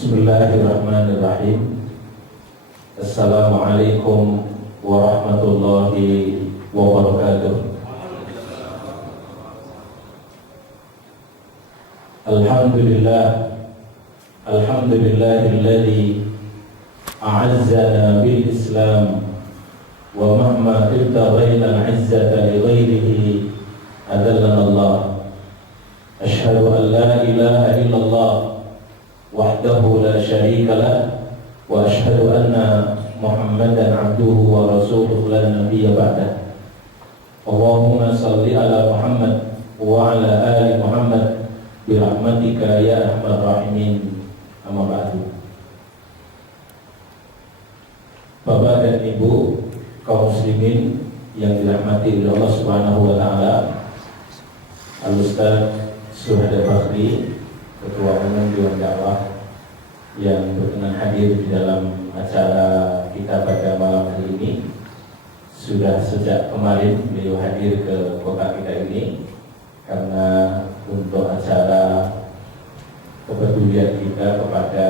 Bismillahirrahmanirrahim. Assalamualaikum warahmatullahi wabarakatuh. Alhamdulillahilladzi a'azzana bil Islam wa mahma ibtaghayna al-'izzata li ghairihi adallana Allah. Asyhadu an la ilaha illallah wahdahu la syarika lah wa asyhadu anna Muhammadan abduhu wa rasuluhu la nabiyya ba'dah. Allahumma salli ala Muhammad wa ala ali Muhammad bi rahmatika ya arhamar rahimin. Amma ba'du. Bapak dan Ibu kaum muslimin yang dirahmati oleh Allah Subhanahu wa taala, Al-Ustaz Syuhada Fakhri, Ketua Umum Dewan Dakwah yang berkenan hadir di dalam acara kita pada malam hari ini. Sudah sejak kemarin beliau hadir ke kota kita ini karena untuk acara kepedulian kita kepada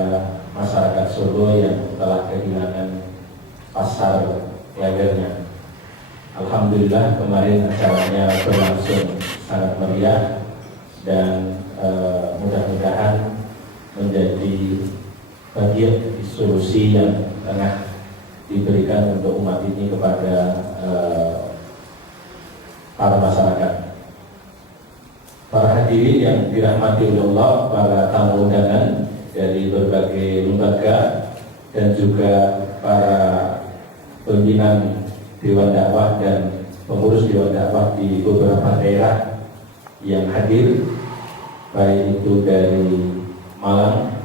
masyarakat Solo yang telah kehilangan pasar lagernya. Alhamdulillah kemarin acaranya berlangsung sangat meriah dan mudah-mudahan menjadi bagian solusi yang tengah diberikan untuk umat ini kepada para masyarakat. Para hadirin yang dirahmati oleh Allah, para tamu undangan dari berbagai lembaga dan juga para pimpinan Dewan Dakwah dan pengurus Dewan Dakwah di beberapa daerah yang hadir, baik itu dari Malang,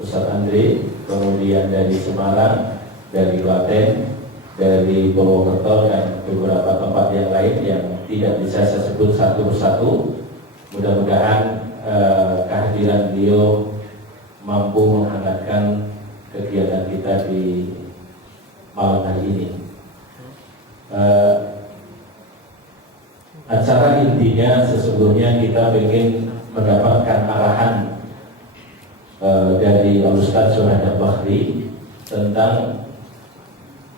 Ustaz Andre, kemudian dari Semarang, dari Klaten, dari Purwokerto dan beberapa tempat yang lain yang tidak bisa saya sebut satu persatu. Mudah-mudahan kehadiran beliau mampu menghangatkan kegiatan kita di malam hari ini. Acara intinya sesungguhnya kita ingin mendapatkan arahan dari Al-Ustaz Syuhada Fakhri tentang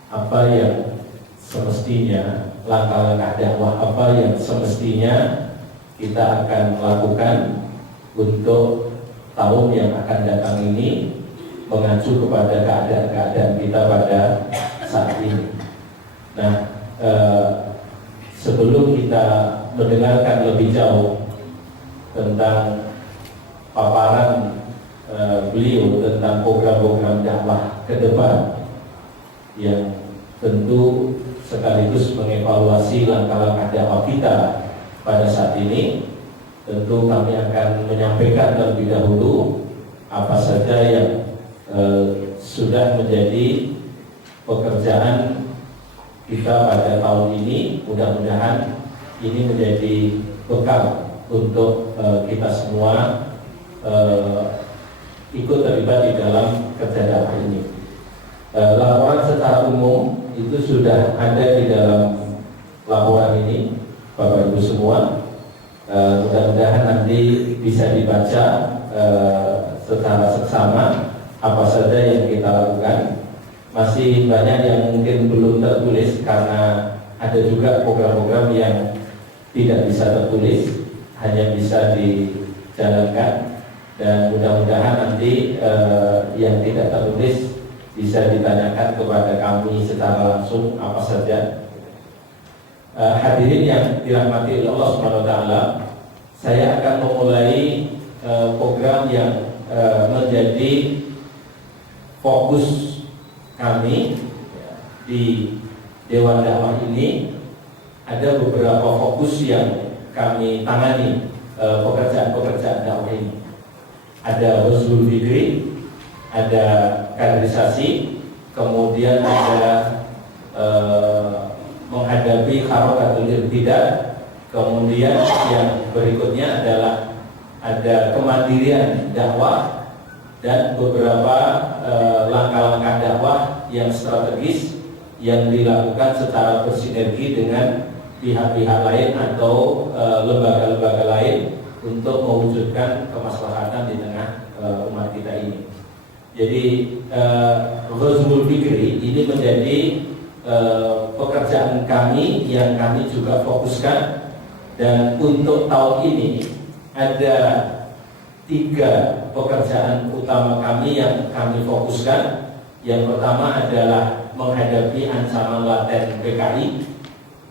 apa yang semestinya, langkah-langkah dakwah apa yang semestinya kita akan lakukan untuk tahun yang akan datang ini, mengacu kepada keadaan-keadaan kita pada saat ini. Nah, sebelum kita mendengarkan lebih jauh tentang paparan beliau tentang program-program dakwah ke depan yang tentu sekaligus mengevaluasi langkah-langkah dakwah kita pada saat ini, tentu kami akan menyampaikan terlebih dahulu apa saja yang sudah menjadi pekerjaan kita pada tahun ini. Mudah-mudahan ini menjadi bekal untuk kita semua ikut terlibat di dalam kerja dakwah ini. Laporan secara umum itu sudah ada di dalam laporan ini, Bapak Ibu semua. Mudah-mudahan nanti bisa dibaca secara seksama apa saja yang kita lakukan. Masih banyak yang mungkin belum tertulis karena ada juga program-program yang tidak bisa tertulis, hanya bisa dijalankan. Dan mudah-mudahan nanti yang tidak tertulis bisa ditanyakan kepada kami secara langsung apa saja. Hadirin yang dirahmati oleh Allah Subhanahu wa taala, saya akan memulai program yang menjadi fokus kami di Dewan Dakwah ini. Ada beberapa fokus yang kami tangani pekerjaan-pekerjaan dakwah ini. Ada Husnul Fikri, ada kaderisasi, kemudian ada menghadapi harokatul irtidad, kemudian yang berikutnya adalah ada kemandirian dakwah dan beberapa langkah-langkah dakwah yang strategis yang dilakukan secara bersinergi dengan pihak-pihak lain atau lembaga-lembaga lain untuk mewujudkan kemaslahatan di tengah umat kita ini. Jadi Ghazwul Fikri ini menjadi pekerjaan kami yang kami juga fokuskan. Dan untuk tahun ini ada 3 pekerjaan utama kami yang kami fokuskan. Yang pertama adalah menghadapi ancaman laten PKI,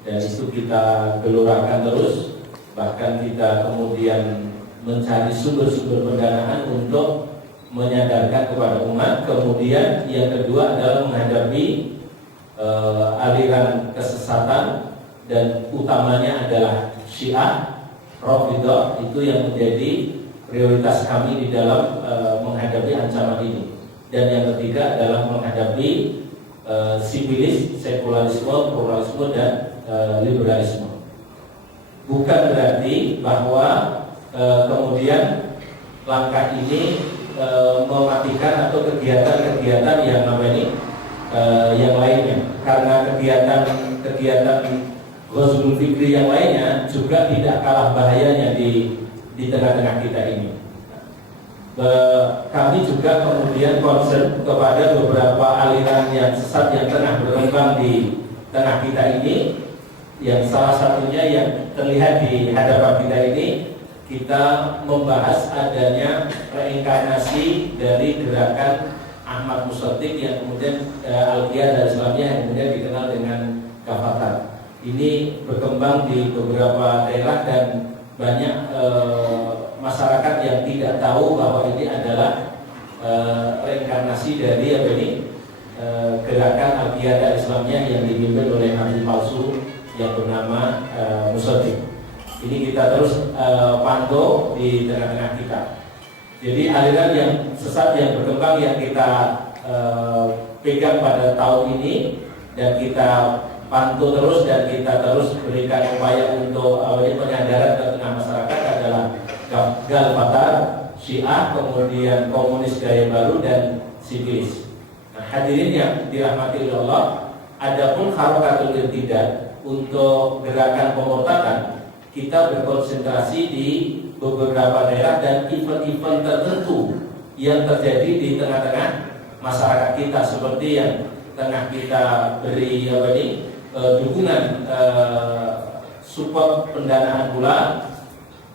dan itu kita gelurakan terus. Bahkan kita kemudian mencari sumber-sumber pendanaan untuk menyadarkan kepada umat. Kemudian yang kedua adalah menghadapi aliran kesesatan, dan utamanya adalah Syiah, Rafidhah, itu yang menjadi prioritas kami di dalam menghadapi ancaman ini. Dan yang ketiga adalah menghadapi sivilis, sekularisme, pluralisme, dan liberalisme. Bukan berarti bahwa kemudian langkah ini mematikan atau kegiatan-kegiatan yang yang lainnya, karena kegiatan Ghazwul Fikri yang lainnya juga tidak kalah bahayanya di tengah-tengah kita ini. Kami juga kemudian concern kepada beberapa aliran yang sesat yang tengah berkembang di tengah kita ini. Yang salah satunya yang terlihat di hadapan kita ini, kita membahas adanya reinkarnasi dari gerakan Ahmad Musaddiq yang kemudian Al-Qiyadah Islamiyah yang kemudian dikenal dengan Ghafatar. Ini berkembang di beberapa daerah dan banyak masyarakat yang tidak tahu bahwa ini adalah reinkarnasi dari gerakan Al-Qiyadah Islamiyah yang dipimpin oleh nabi palsu yang bernama Musaddiq. Ini kita terus pantau di tengah-tengah kita. Jadi aliran yang sesat yang berkembang yang kita pegang pada tahun ini dan kita pantau terus dan kita terus berikan upaya untuk penyadaran ke tengah masyarakat adalah Ghafatar, Syiah, kemudian komunis gaya baru, dan sivilis. Nah, hadirin yang dirahmati Allah, adapun harakatul irtidad untuk gerakan pemurtadan, kita berkonsentrasi di beberapa daerah dan event-event tertentu yang terjadi di tengah-tengah masyarakat kita, seperti yang tengah kita beri dukungan support pendanaan pula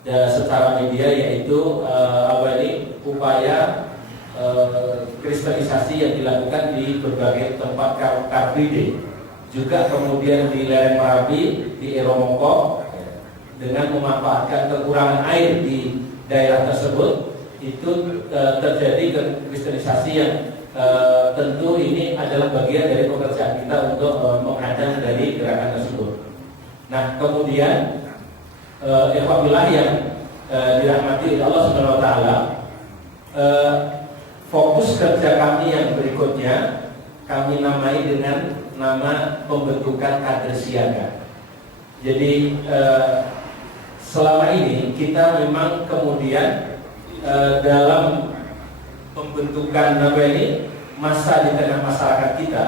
secara media, yaitu upaya kristenisasi yang dilakukan di berbagai tempat Car Free Day, juga kemudian di lereng Merapi, di Eromongko, dengan memanfaatkan kekurangan air di daerah tersebut. Itu terjadi kristenisasi yang tentu ini adalah bagian dari pekerjaan kita untuk menghadang dari gerakan tersebut. Nah, kemudian ikhwah yang dirahmati oleh Allah Subhanahu wa taala, fokus kerja kami yang berikutnya kami namai dengan nama pembentukan kader siaga. Jadi selama ini kita memang kemudian dalam pembentukan masa di tengah masyarakat kita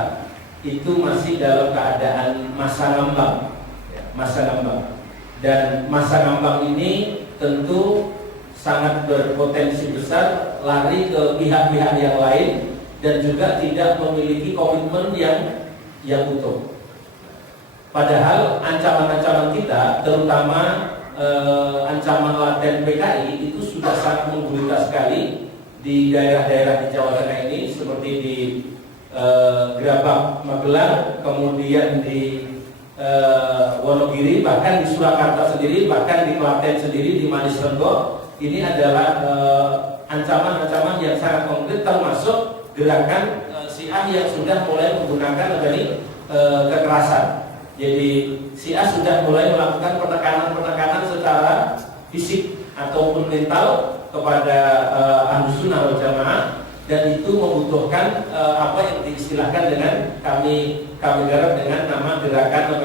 itu masih dalam keadaan masa ngambang, dan masa ngambang ini tentu sangat berpotensi besar lari ke pihak-pihak yang lain dan juga tidak memiliki komitmen yang utuh. Padahal ancaman-ancaman kita, terutama ancaman laten PKI, itu sudah sangat menggulita sekali di daerah-daerah di Jawa Tengah ini, seperti di Gerabak, Magelang, kemudian di Wonogiri, bahkan di Surakarta sendiri, bahkan di Klaten sendiri, di Manis Renggo. Ini adalah ancaman-ancaman yang sangat konkret, termasuk gerakan Syiah yang sudah mulai menggunakan kekerasan. Jadi Syiah sudah mulai melakukan penekanan secara fisik ataupun mental kepada Ahlus Sunnah wal Jamaah, dan itu membutuhkan apa yang diistilahkan dengan kami garap dengan nama gerakan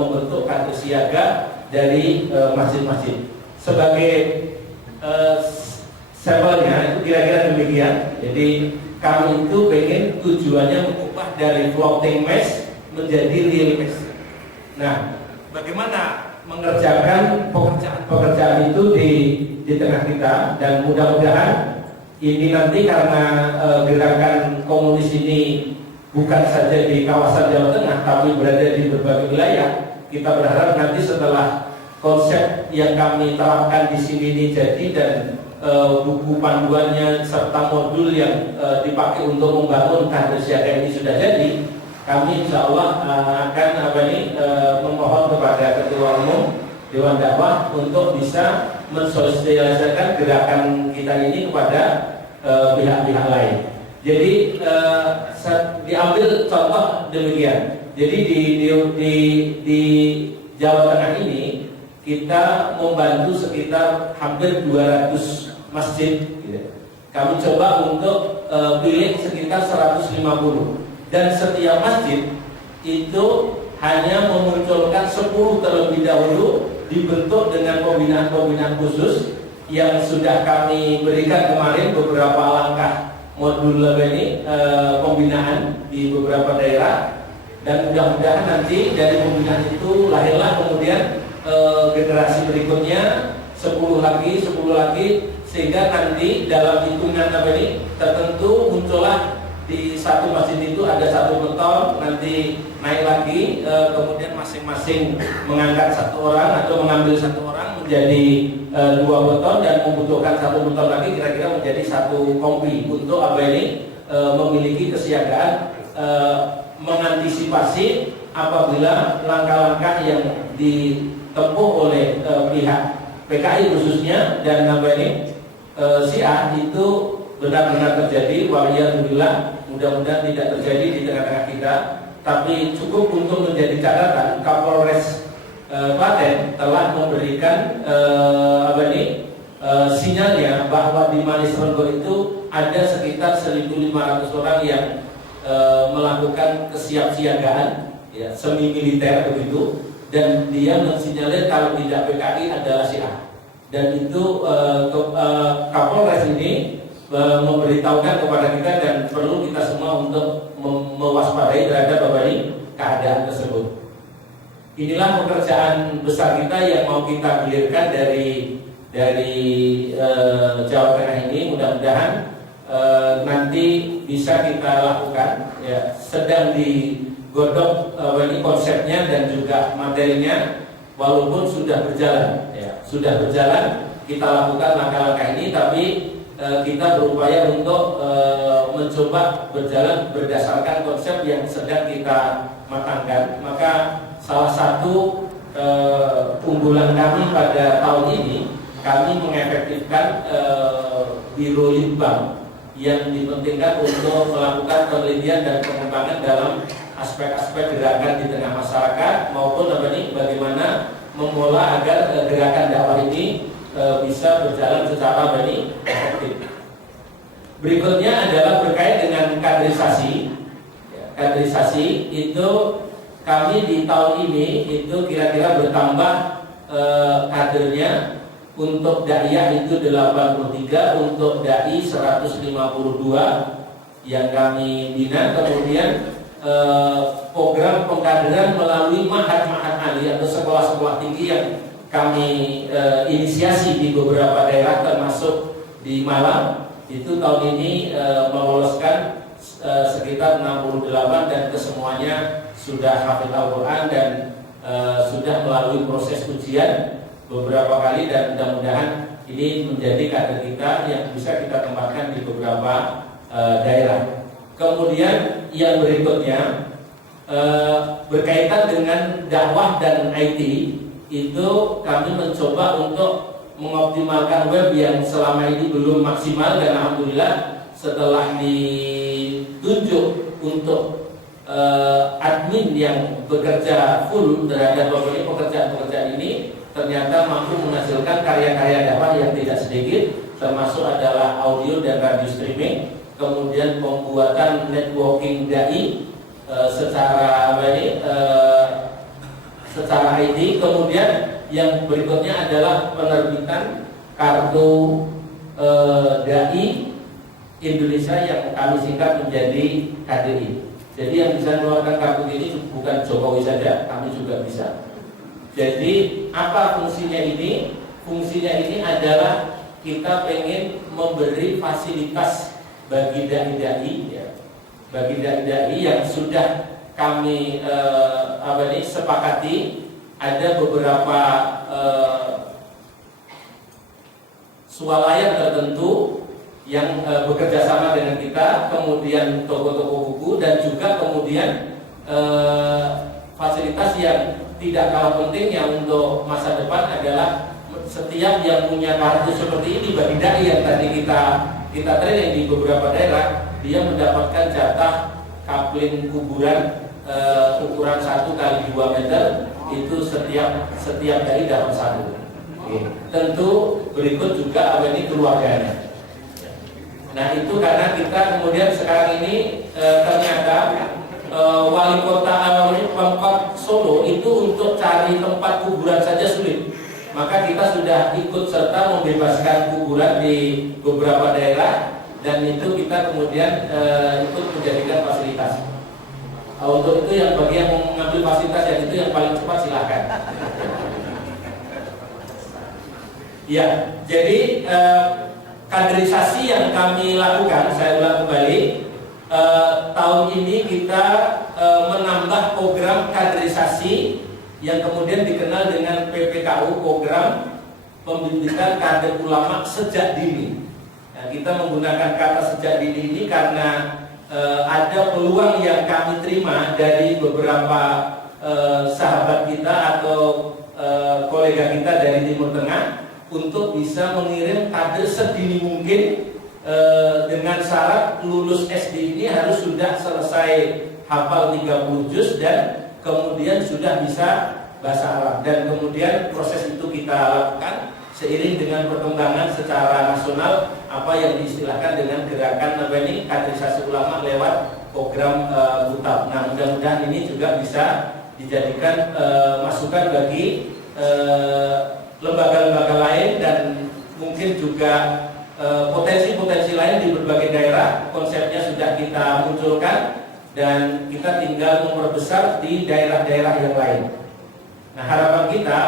membentuk kader siaga dari masjid-masjid. Sebagai sampelnya itu kira-kira demikian. Jadi kami itu pengen tujuannya mengubah dari floating mesh menjadi real mesh. Nah, bagaimana mengerjakan pekerjaan itu di tengah kita, dan mudah-mudahan ini nanti karena gerakan komunis ini bukan saja di kawasan Jawa Tengah tapi berada di berbagai wilayah, kita berharap nanti setelah konsep yang kami terapkan di sini ini jadi dan buku panduannya serta modul yang dipakai untuk membangun kader siaga ini sudah jadi, kami insya Allah akan memohon kepada Ketua Umum Dewan Dakwah untuk bisa mensosialisasikan gerakan kita ini kepada pihak-pihak lain. Jadi diambil contoh demikian. Jadi di Jawa Tengah ini kita membantu sekitar hampir 200 masjid. Gitu. Kami coba untuk pilih sekitar 150 dan setiap masjid itu hanya memunculkan 10 terlebih dahulu, dibentuk dengan pembinaan-pembinaan khusus yang sudah kami berikan kemarin beberapa langkah modul pembinaan di beberapa daerah, dan mudah-mudahan nanti dari pembinaan itu lahirlah kemudian generasi berikutnya 10 lagi sehingga nanti dalam hitungan tertentu muncullah di satu masjid itu ada 1 beton, nanti naik lagi, kemudian masing-masing mengangkat 1 orang atau mengambil 1 orang menjadi 2 beton dan membutuhkan 1 beton lagi kira-kira menjadi 1 kompi untuk memiliki kesiagaan mengantisipasi apabila langkah-langkah yang ditempuh oleh pihak PKI khususnya dan Syiah itu benar-benar terjadi. Waliyadzubillah, mudah-mudahan tidak terjadi di tengah-tengah kita. Tapi cukup untuk menjadi catatan, Kapolres Klaten telah memberikan sinyalnya bahwa di Manis Renggo itu ada sekitar 1.500 orang yang melakukan kesiapsiagaan, ya, semi militer begitu, dan dia mensinyalir kalau tidak PKI adalah Syiah. Dan itu Kapolres ini memberitahukan kepada kita dan perlu kita semua untuk mewaspadai terhadap keadaan tersebut. Inilah pekerjaan besar kita yang mau kita gulirkan dari Jawa Tengah ini. Mudah-mudahan nanti bisa kita lakukan. Ya, sedang digodok konsepnya dan juga materinya, walaupun sudah berjalan. Ya, sudah berjalan kita lakukan langkah-langkah ini, tapi kita berupaya untuk mencoba berjalan berdasarkan konsep yang sedang kita matangkan. Maka salah satu unggulan kami pada tahun ini, kami mengefektifkan Biro Litbang yang dipentingkan untuk melakukan penelitian dan pengembangan dalam aspek-aspek gerakan di tengah masyarakat maupun bagaimana mengolah agar gerakan dakwah ini bisa berjalan secara efektif. Berikutnya adalah berkait dengan kaderisasi. Kaderisasi itu kami di tahun ini itu kira-kira bertambah kadernya. Untuk Da'iyah itu 83, untuk Da'i 152 yang kami bina. Kemudian program pengkaderan melalui Ma'had Ali atau sekolah-sekolah tinggi yang kami inisiasi di beberapa daerah termasuk di Malang. Itu tahun ini meloloskan sekitar 68 dan kesemuanya sudah hafid Al-Quran dan sudah melalui proses ujian beberapa kali, dan mudah-mudahan ini menjadi kader kita yang bisa kita tempatkan di beberapa daerah. Kemudian yang berikutnya berkaitan dengan dakwah dan IT, itu kami mencoba untuk mengoptimalkan web yang selama ini belum maksimal, dan alhamdulillah setelah ditunjuk untuk admin yang bekerja full terhadap pekerjaan-pekerjaan ini, ternyata mampu menghasilkan karya-karya dakwah yang tidak sedikit, termasuk adalah audio dan radio streaming, kemudian pembuatan networking dai secara IT, kemudian yang berikutnya adalah penerbitan kartu dai Indonesia yang kami singkat menjadi KDI. Jadi yang bisa mengeluarkan kartu ini bukan Jokowi saja, kami juga bisa. Jadi apa fungsinya ini? Fungsinya ini adalah kita pengen memberi fasilitas bagi dai-dai, ya, bagi dai-dai yang sudah kami sepakati. Ada beberapa swalayan tertentu yang bekerja sama dengan kita, kemudian toko-toko buku, dan juga kemudian fasilitas yang tidak kalah pentingnya untuk masa depan adalah setiap yang punya kartu seperti ini bagi dai yang tadi kita training di beberapa daerah, dia mendapatkan jatah kapling kuburan ukuran 1 x 2 meter, itu setiap dai dapat 1. Tentu berikut juga ini keluarganya. Nah, itu karena kita kemudian sekarang ini ternyata wali kota Pemkot Solo itu untuk cari tempat kuburan saja sulit. Maka kita sudah ikut serta membebaskan kuburan di beberapa daerah, dan itu kita kemudian ikut menjadikan fasilitas. Untuk itu yang bagi yang mau mengambil fasilitas yang itu yang paling cepat silahkan. Ya, jadi kaderisasi yang kami lakukan, saya ulang kembali, tahun ini kita menambah program kaderisasi yang kemudian dikenal dengan PPKU, program pembibitan kader ulama sejak dini. Nah, kita menggunakan kata sejak dini ini karena ada peluang yang kami terima dari beberapa sahabat kita atau kolega kita dari Timur Tengah untuk bisa mengirim kader sedini mungkin, dengan syarat lulus SD ini harus sudah selesai hafal 30 juz dan kemudian sudah bisa bahasa Arab. Dan kemudian proses itu kita lakukan seiring dengan perkembangan secara nasional apa yang diistilahkan dengan gerakan kaderisasi ulama lewat program BUTAP. Nah, mudah-mudahan ini juga bisa dijadikan masukan bagi lembaga-lembaga lain, dan mungkin juga potensi-potensi lain di berbagai daerah. Konsepnya sudah kita munculkan dan kita tinggal memperbesar di daerah-daerah yang lain. Nah, harapan kita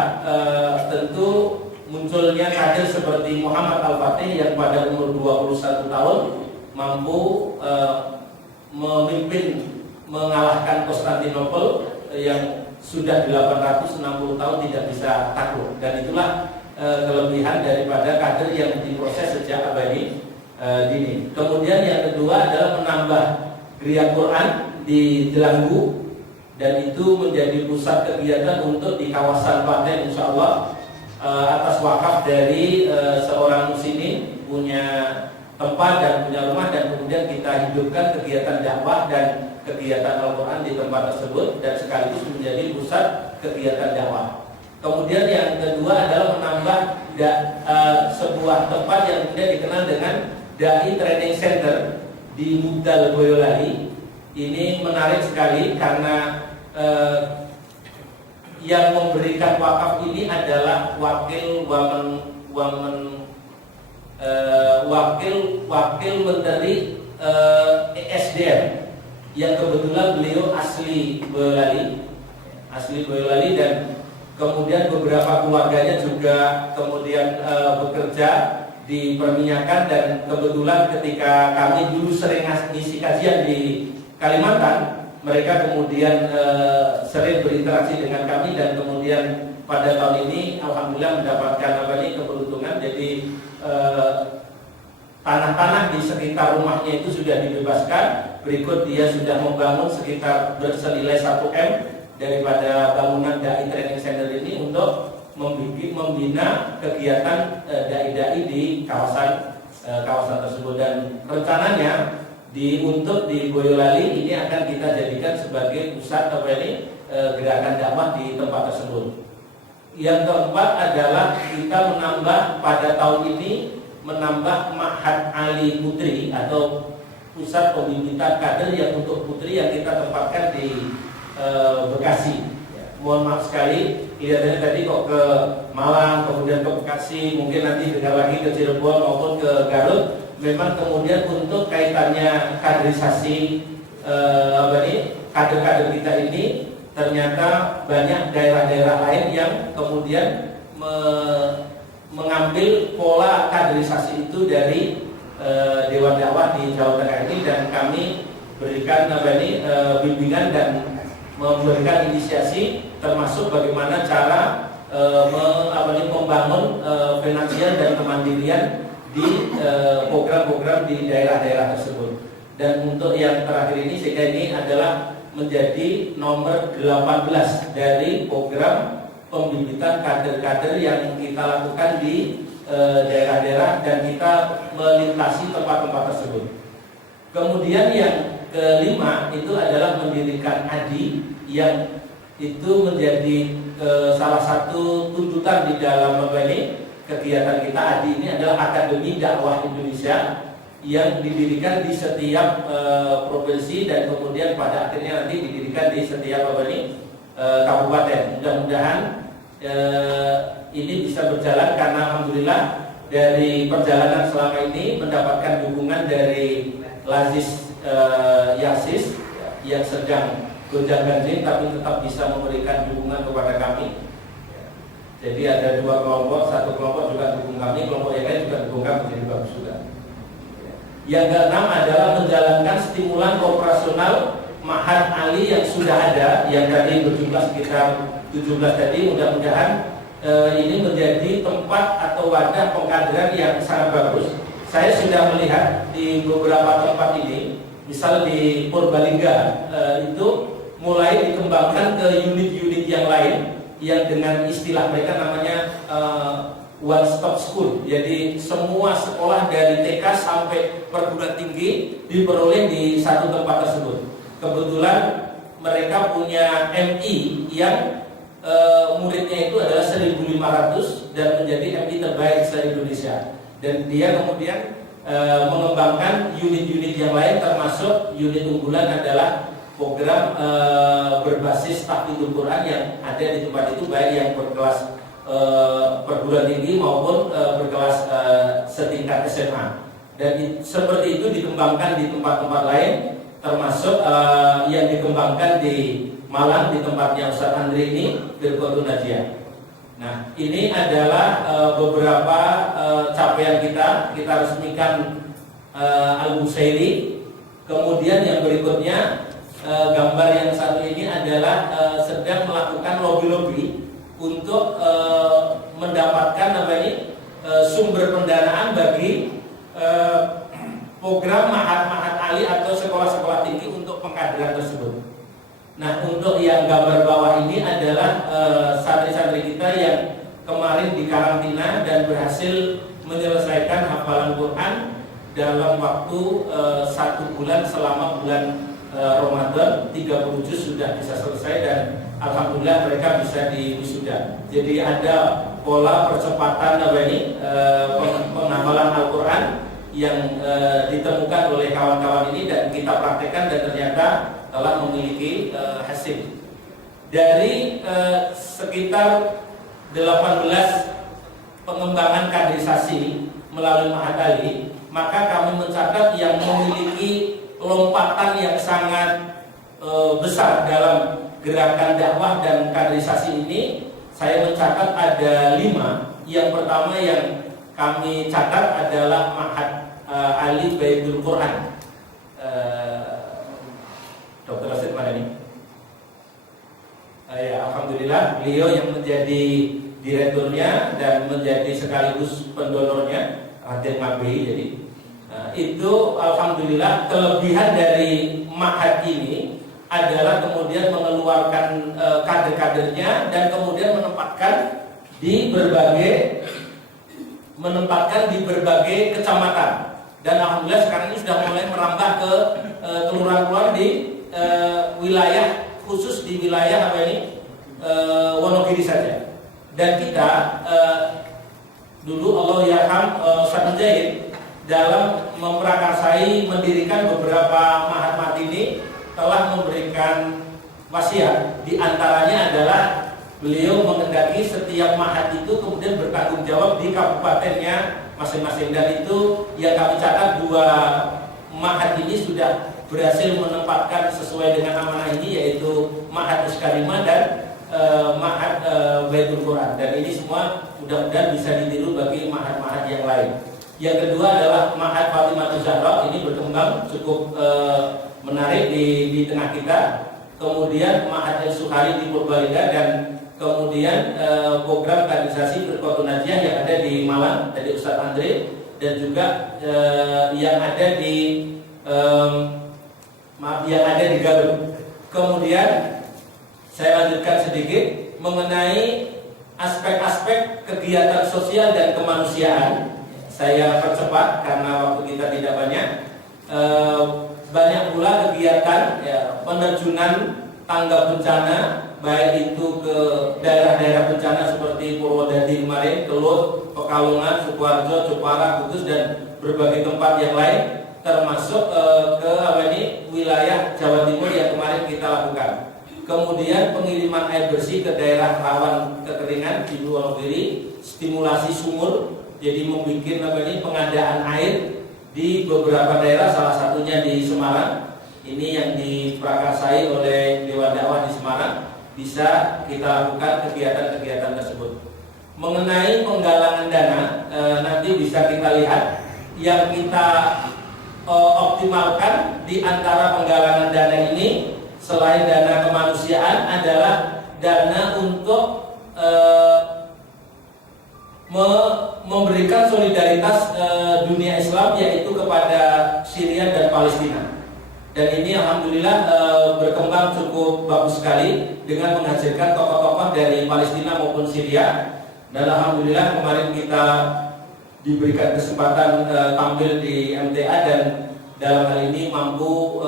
tentu munculnya kader seperti Muhammad Al-Fatih yang pada umur 21 tahun mampu memimpin mengalahkan Konstantinopel yang sudah 860 tahun tidak bisa takluk. Dan itulah kelebihan daripada kader yang diproses sejak abadi dini. Kemudian yang kedua adalah menambah Geria Quran di Delanggu, dan itu menjadi pusat kegiatan untuk di kawasan Klaten, insya Allah atas wakaf dari seorang muslimin punya tempat dan punya rumah, dan kemudian kita hidupkan kegiatan dakwah dan kegiatan Al-Quran di tempat tersebut, dan sekaligus menjadi pusat kegiatan dakwah. Kemudian yang kedua adalah menambah sebuah tempat yang kemudian dikenal dengan Dai Training Center di Mugdal, Boyolali. Ini menarik sekali karena yang memberikan wakaf ini adalah wakil menteri ESDM yang kebetulan beliau asli Boyolali, dan kemudian beberapa keluarganya juga kemudian bekerja di perminyakan, dan kebetulan ketika kami dulu sering ngisi kajian di Kalimantan, mereka kemudian sering berinteraksi dengan kami, dan kemudian pada tahun ini alhamdulillah mendapatkan keberuntungan. Jadi tanah-tanah di sekitar rumahnya itu sudah dibebaskan. Berikut dia sudah membangun sekitar bersenilai 1 M daripada bangunan Dai Training Center ini untuk membina kegiatan dai-dai di kawasan tersebut. Dan rencananya untuk di Boyolali ini akan kita jadikan sebagai pusat gerakan dakwah di tempat tersebut. Yang keempat adalah kita menambah pada tahun ini Ma'had Ali Putri atau pusat pembibitan kader yang untuk putri yang kita tempatkan di Bekasi. Mohon maaf sekali, kelihatannya tadi kok ke Malang, kemudian ke Bekasi, mungkin nanti dengar lagi ke Cirebon maupun ke Garut. Memang kemudian untuk kaitannya kaderisasi kader-kader kita ini, ternyata banyak daerah-daerah lain yang kemudian mengambil pola kaderisasi itu dari Dewan Dakwah di Jawa Tengah ini, dan kami berikan bimbingan dan memberikan inisiasi termasuk bagaimana cara membangun finansial dan kemandirian di program-program di daerah-daerah tersebut. Dan untuk yang terakhir ini, sehingga ini adalah menjadi nomor 18 dari program pembibitan kader-kader yang kita lakukan di daerah-daerah dan kita melintasi tempat-tempat tersebut. Kemudian yang kelima itu adalah mendirikan ADI, yang itu menjadi salah satu tuntutan di dalam kegiatan kita. ADI ini adalah Akademi Dakwah Indonesia yang didirikan di setiap provinsi dan kemudian pada akhirnya nanti didirikan di setiap kabupaten. Mudah-mudahan ini bisa berjalan karena alhamdulillah dari perjalanan selama ini mendapatkan dukungan dari Lazis Yasis yang sedang gonjang-ganjing tapi tetap bisa memberikan dukungan kepada kami. Jadi ada dua kelompok, satu kelompok juga dukung kami, kelompok yang lain juga dukung kami, jadi bagus juga. Yang keenam adalah menjalankan stimulan operasional Ma'had Ali yang sudah ada, yang tadi berjumlah sekitar 17 tadi. Mudah-mudahan ini menjadi tempat atau wadah pengkaderan yang sangat bagus. Saya sudah melihat di beberapa tempat ini, misal di Purbalingga itu mulai dikembangkan ke unit-unit yang lain yang dengan istilah mereka namanya one stop school. Jadi semua sekolah dari TK sampai perguruan tinggi diperoleh di satu tempat tersebut. Kebetulan mereka punya MI yang muridnya itu adalah 1.500 dan menjadi MI terbaik se-Indonesia. Dan dia kemudian mengembangkan unit-unit yang lain, termasuk unit unggulan adalah program berbasis tahfidzul Quran yang ada di tempat itu, baik yang berkelas perguruan tinggi maupun berkelas setingkat SMA. Dan seperti itu dikembangkan di tempat-tempat lain, termasuk yang dikembangkan di Malang di tempatnya Ustaz Andri ini, Firqatun Najiyah. Nah, ini adalah beberapa capaian kita. Kita resmikan Al-Busairi. Kemudian yang berikutnya, gambar yang satu ini adalah sedang melakukan lobby-lobby untuk mendapatkan sumber pendanaan bagi program Ma'had Ali atau sekolah-sekolah tinggi untuk pengkaderan tersebut. Nah, untuk yang gambar bawah ini adalah santri-santri kita yang kemarin dikarantina dan berhasil menyelesaikan hafalan Quran dalam waktu 1 bulan selama bulan Ramadan. 30 juz sudah bisa selesai dan alhamdulillah mereka bisa diwisuda. Jadi ada pola percepatan penghafalan Al-Quran yang ditemukan oleh kawan-kawan ini dan kita praktekkan dan ternyata telah memiliki hasil. Dari sekitar 18 pengembangan kaderisasi melalui Ma'had Ali, maka kami mencatat yang memiliki lompatan yang sangat besar dalam gerakan dakwah dan kaderisasi ini. Saya mencatat ada 5. Yang pertama yang kami catat adalah Ma'had Ali Baitul Quran. Dr. Rasid mana ini? Ya, alhamdulillah beliau yang menjadi direkturnya dan menjadi sekaligus pendonornya, Raden Mabei. Jadi itu alhamdulillah kelebihan dari Ma'had ini adalah kemudian mengeluarkan kader-kadernya dan kemudian menempatkan di berbagai kecamatan. Dan alhamdulillah sekarang ini sudah mulai merambah ke kelurahan-kelurahan di wilayah, khusus di wilayah Wonogiri saja. Dan kita dulu Allah yarham Ustaz Mujahid dalam memprakarsai mendirikan beberapa Ma'had ini telah memberikan wasiat. Di antaranya adalah beliau mengendaki setiap Ma'had itu kemudian bertanggung jawab di kabupatennya masing-masing. Dan itu yang kami catat 2 Ma'had ini sudah berhasil menempatkan sesuai dengan amanah ini, yaitu Ma'had Iskarima dan Ma'had Baitul Quran, dan ini semua mudah-mudahan bisa ditiru bagi ma'had-ma'had yang lain. Yang kedua adalah Ma'had Fatimatul Zahra, ini berkembang cukup menarik di tengah kita. Kemudian Ma'had Al-Sukhari di Purbalingga, dan kemudian program kaderisasi Firqatun Najiyah yang ada di Malang dari Ustaz Andre, dan juga yang ada di Garut. Kemudian saya lanjutkan sedikit mengenai aspek-aspek kegiatan sosial dan kemanusiaan. Saya percepat karena waktu kita tidak banyak. Banyak pula kegiatan penerjunan tanggap bencana, baik itu ke daerah-daerah bencana seperti Purwodadi kemarin, Kelut, Pekalongan, Sukoharjo, Jepara, Kudus, dan berbagai tempat yang lain, termasuk ke wilayah Jawa Timur yang kemarin kita lakukan. Kemudian pengiriman air bersih ke daerah rawan kekeringan di Wonogiri, stimulasi sumur, jadi membuat pengadaan air di beberapa daerah, salah satunya di Semarang. Ini yang diprakarsai oleh Dewan Dakwah di Semarang. Bisa kita lakukan kegiatan-kegiatan tersebut. Mengenai penggalangan dana, nanti bisa kita lihat yang kita optimalkan di antara penggalangan dana ini, selain dana kemanusiaan, adalah dana untuk memberikan solidaritas dunia Islam, yaitu kepada Syria dan Palestina. Dan ini alhamdulillah berkembang cukup bagus sekali dengan menghasilkan tokoh-tokoh dari Palestina maupun Syria. Dan alhamdulillah kemarin kita diberikan kesempatan tampil di MTA, dan dalam hal ini mampu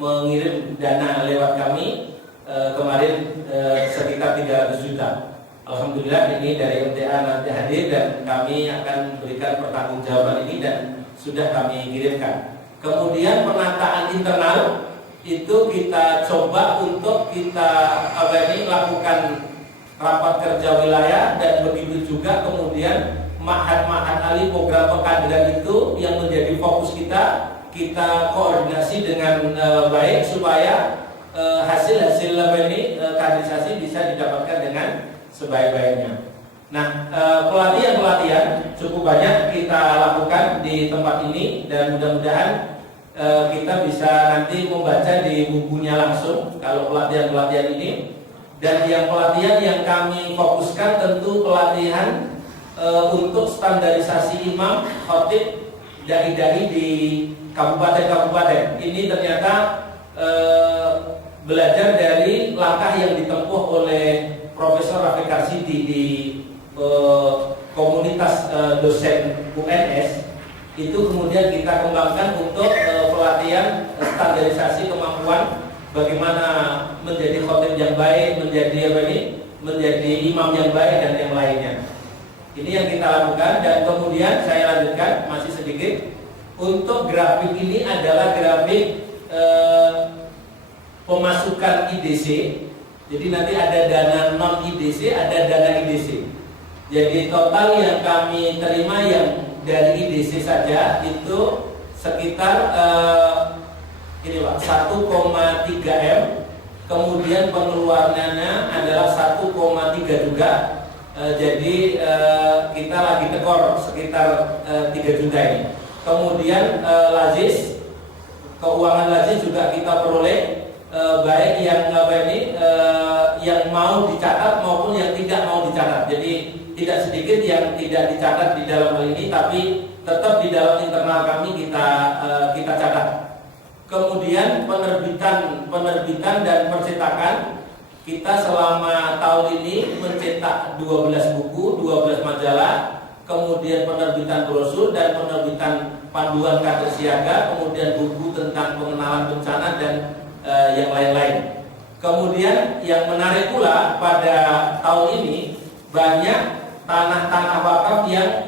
mengirim dana lewat kami kemarin sekitar 300 juta. Alhamdulillah ini dari MTA nanti hadir, dan kami akan berikan pertanggungjawaban ini dan sudah kami kirimkan. Kemudian penataan internal itu kita coba untuk kita lakukan rapat kerja wilayah, dan begitu juga kemudian ma'had-ma'had ali program pengkaderan itu yang menjadi fokus kita koordinasi dengan baik supaya hasil-hasil kaderisasi bisa didapatkan dengan sebaik-baiknya. Nah, pelatihan-pelatihan cukup banyak kita lakukan di tempat ini, dan mudah-mudahan kita bisa nanti membaca di bukunya langsung kalau pelatihan-pelatihan ini. Dan yang pelatihan yang kami fokuskan tentu pelatihan untuk standarisasi imam, khatib, dai-dai di kabupaten-kabupaten. Ini ternyata belajar dari langkah yang ditempuh oleh Profesor Rafiq Karsidi di komunitas dosen UNS. Itu kemudian kita kembangkan untuk pelatihan standarisasi kemampuan bagaimana menjadi khatib yang baik, menjadi imam yang baik, dan yang lainnya. Ini yang kita lakukan. Dan kemudian saya lanjutkan masih sedikit. Untuk grafik ini adalah grafik pemasukan IDC. Jadi nanti ada dana non IDC, ada dana IDC. Jadi total yang kami terima yang dari IDC saja itu sekitar 1,3 M. Kemudian pengeluarannya adalah 1,3 juga. Jadi kita lagi tekor sekitar 3 juta ini. Kemudian lazis, keuangan lazis juga kita peroleh, baik yang yang mau dicatat maupun yang tidak mau dicatat. Jadi tidak sedikit yang tidak dicatat di dalam hal ini, tapi tetap di dalam internal kami kita catat. Kemudian penerbitan dan percetakan, kita selama tahun ini mencetak 12 buku, 12 majalah, kemudian penerbitan brosur dan penerbitan panduan kader siaga, kemudian buku tentang pengenalan bencana dan yang lain-lain. Kemudian yang menarik pula pada tahun ini banyak tanah-tanah wakaf yang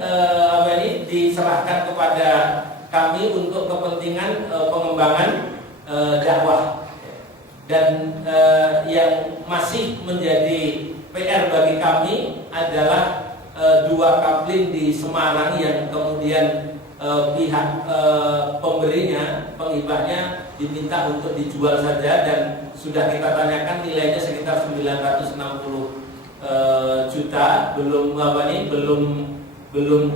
diserahkan kepada kami untuk kepentingan pengembangan dakwah. Dan yang masih menjadi PR bagi kami adalah dua kapling di Semarang yang kemudian pihak pemberinya, penghibahnya diminta untuk dijual saja, dan sudah kita tanyakan nilainya sekitar 960 juta, belum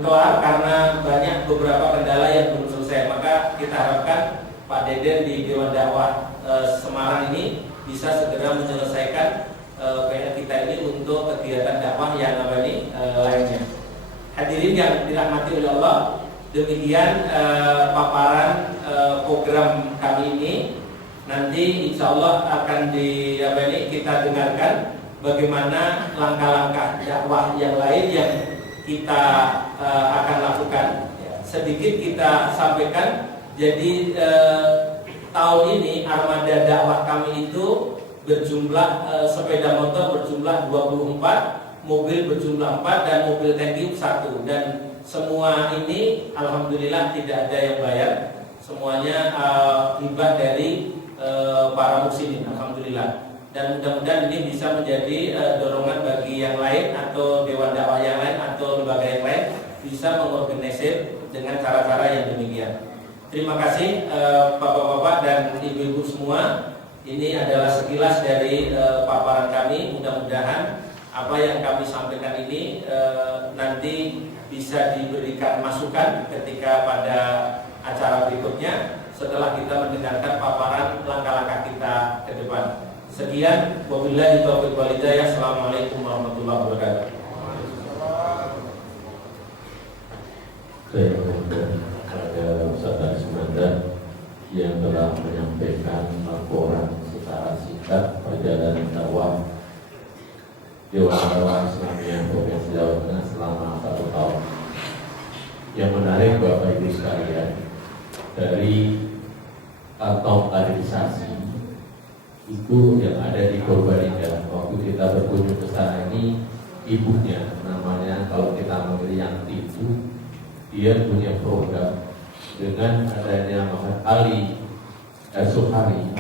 kelar karena banyak beberapa kendala yang belum selesai. Maka kita harapkan Pak Deden di Dewan Dakwah Semarang ini bisa segera menyelesaikan PR kita ini untuk kegiatan dakwah yang lainnya. Hadirin yang dirahmati oleh Allah, demikian paparan program kami ini. Nanti insya Allah akan kita dengarkan bagaimana langkah-langkah dakwah yang lain yang kita akan lakukan. Sedikit kita sampaikan, jadi tahun ini armada dakwah kami itu berjumlah sepeda motor berjumlah 24, mobil berjumlah 4, dan mobil tangki 1. Dan semua ini alhamdulillah tidak ada yang bayar, semuanya hibah dari para muslimin, alhamdulillah. Dan mudah-mudahan ini bisa menjadi dorongan bagi yang lain atau dewan dakwah yang lain atau lembaga yang lain bisa mengorganisir dengan cara-cara yang demikian. Terima kasih bapak-bapak dan ibu-ibu semua. Ini adalah sekilas dari paparan kami. Mudah-mudahan apa yang kami sampaikan ini nanti bisa diberikan masukan ketika pada acara berikutnya setelah kita mendengarkan paparan langkah-langkah kita ke depan. Sekian, wabillahi taufiq wal hidayah. Assalamualaikum warahmatullahi wabarakatuh. Saya mengucapkan kepada Ustaz Sumanda yang telah menyampaikan laporan secara singkat perjalanan dakwah Dewan Dakwah Islamiyah Provinsi Jawa Tengah selama 1 tahun. Yang menarik Bapak Ibu sekalian, dari kantong kaderisasi itu yang ada di Purbalingga, waktu kita berkunjung ke sana ini, ibunya namanya, kalau kita manggil yang ibu, dia punya program dengan adanya Muhammad Ali Suhari.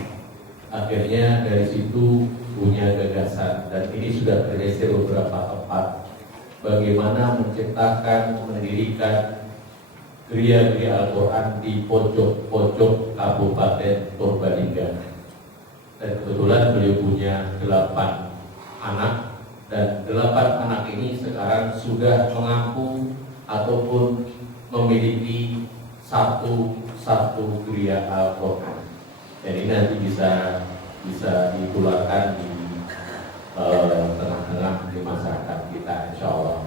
Akhirnya dari situ punya gagasan, dan ini sudah tergeser beberapa tempat, bagaimana menciptakan, mendirikan geria-geria Al-Quran di pojok-pojok Kabupaten Purbalingga. Dan kebetulan beliau punya 8 anak, dan 8 anak ini sekarang sudah mengaku ataupun memiliki satu geria Al-Quran. Dan ini nanti bisa ditularkan di tengah-tengah di masyarakat kita, insya Allah.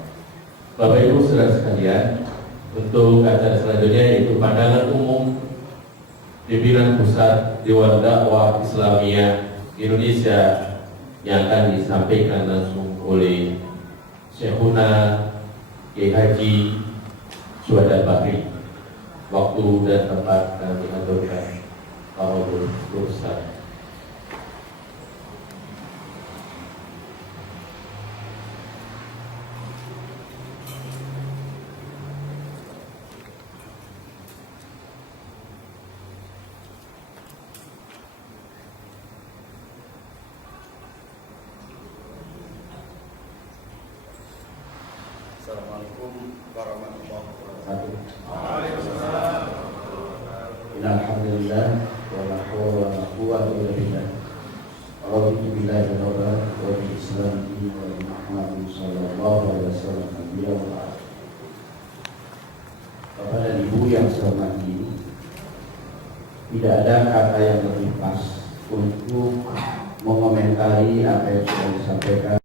Bapak Ibu saudara sekalian, untuk acara selanjutnya yaitu pandangan umum pimpinan pusat Dewan Dakwah Islamiyah Indonesia yang akan disampaikan langsung oleh Syekhuna Kiai Haji Syuhada Bahri. Waktu dan tempat kami aturkan. Allahul Ustaz. Assalamualaikum warahmatullahi wabarakatuh. Waalaikumsalam. Alhamdulillah wa la haula wa la quwwata illa billah. A'udzu billahi minasy wa bi islami wa bi Muhammadin sallallahu alaihi wasallam nabiyya wa ba'd. Bapak dan Ibu yang saya hormati, tidak ada kata yang lebih pas untuk mengomentari apa yang sudah disampaikan